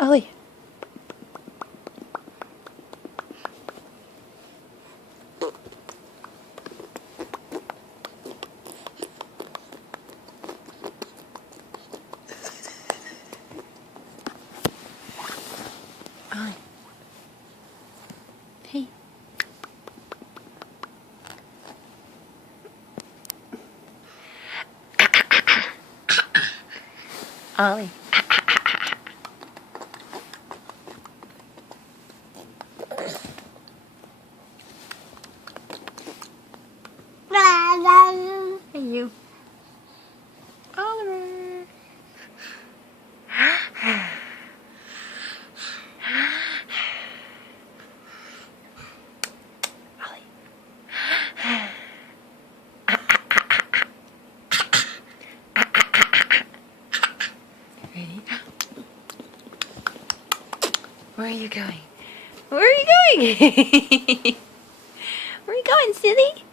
Ollie. Ollie. Hey. Ollie. Hey, you. Oliver. Ollie. Ready? Where are you going? Where are you going? Where are you going, silly?